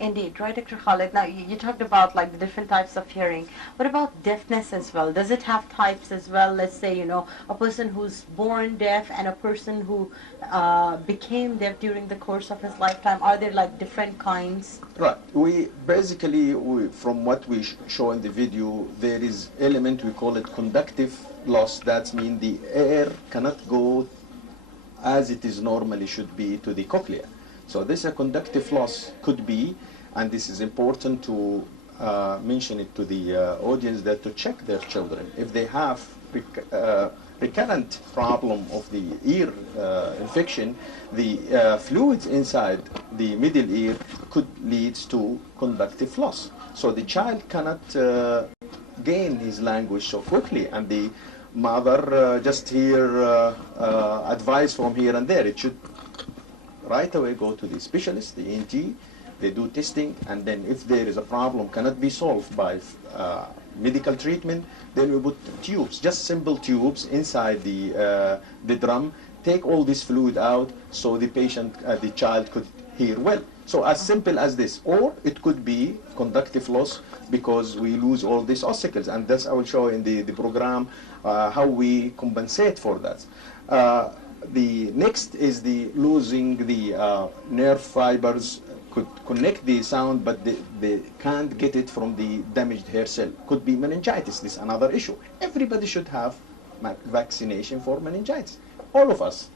Indeed, right, Dr. Khaled. Now, you talked about like the different types of hearing. What about deafness as well? Does it have types as well? Let's say, a person who's born deaf and a person who became deaf during the course of his lifetime. Are there like different kinds? Right. From what we show in the video, there is element we call it conductive loss. That means the air cannot go as it is normally should be to the cochlea. So this a conductive loss could be, and this is important to mention it to the audience, that to check their children if they have recurrent problem of the ear infection, the fluids inside the middle ear could lead to conductive loss. So the child cannot gain his language so quickly, and the mother just hear advice from here and there. It should right away go to the specialist, the ENT. They do testing, and then if there is a problem cannot be solved by medical treatment, then we put tubes, just simple tubes inside the drum, take all this fluid out so the patient, the child could hear well. So as simple as this. Or it could be conductive loss because we lose all these ossicles, and that's I will show in the program how we compensate for that. The next is the losing the nerve fibers could connect the sound, but they can't get it from the damaged hair cell. Could be meningitis. This is another issue. Everybody should have vaccination for meningitis. All of us,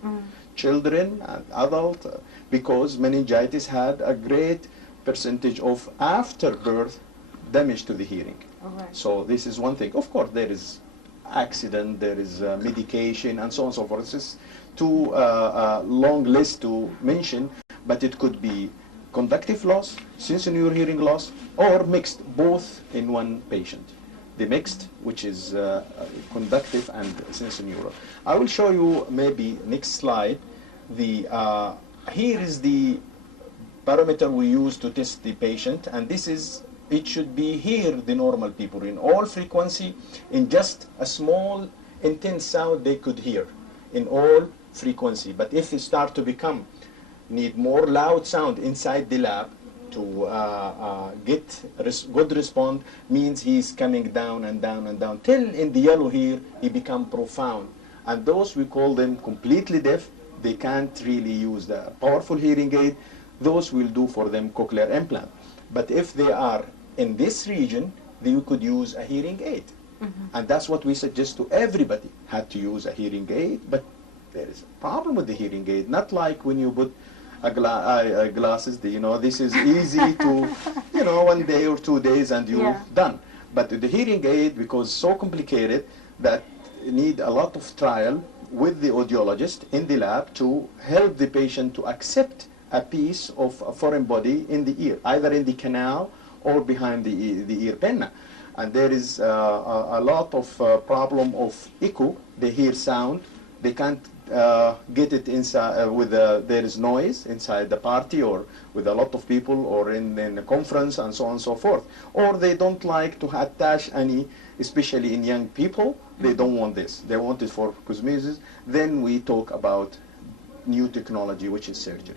children and adults, because meningitis had a great percentage of after birth damage to the hearing. Right. So this is one thing. Of course, there is accident, there is medication, and so on and so forth. It's just too long list to mention, but it could be conductive loss, sensorineural hearing loss, or mixed, both in one patient. The mixed, which is conductive and sensorineural. I will show you maybe next slide. Here is the parameter we use to test the patient, and this is, it should be here the normal people in all frequency, in just a small intense sound they could hear in all frequency. But if they start to need more loud sound inside the lab to get good response, means he's coming down and down and down till in the yellow here he become profound, and those we call them completely deaf. They can't really use the powerful hearing aid. Those will do for them cochlear implant. But if they are in this region, then you could use a hearing aid. And that's what we suggest to everybody, had to use a hearing aid. But there is a problem with the hearing aid, not like when you put glasses, this is easy to, 1 day or 2 days and you're done. But the hearing aid, because so complicated, that need a lot of trial with the audiologist in the lab to help the patient to accept a piece of a foreign body in the ear, either in the canal or behind the ear pinna. And there is a lot of problem of echo. They hear sound, they can't get it inside there is noise inside the party or with a lot of people or in a conference and so on and so forth. Or they don't like to attach any, especially in young people, they don't want this. They want it for cosmesis. Then we talk about new technology, which is surgery.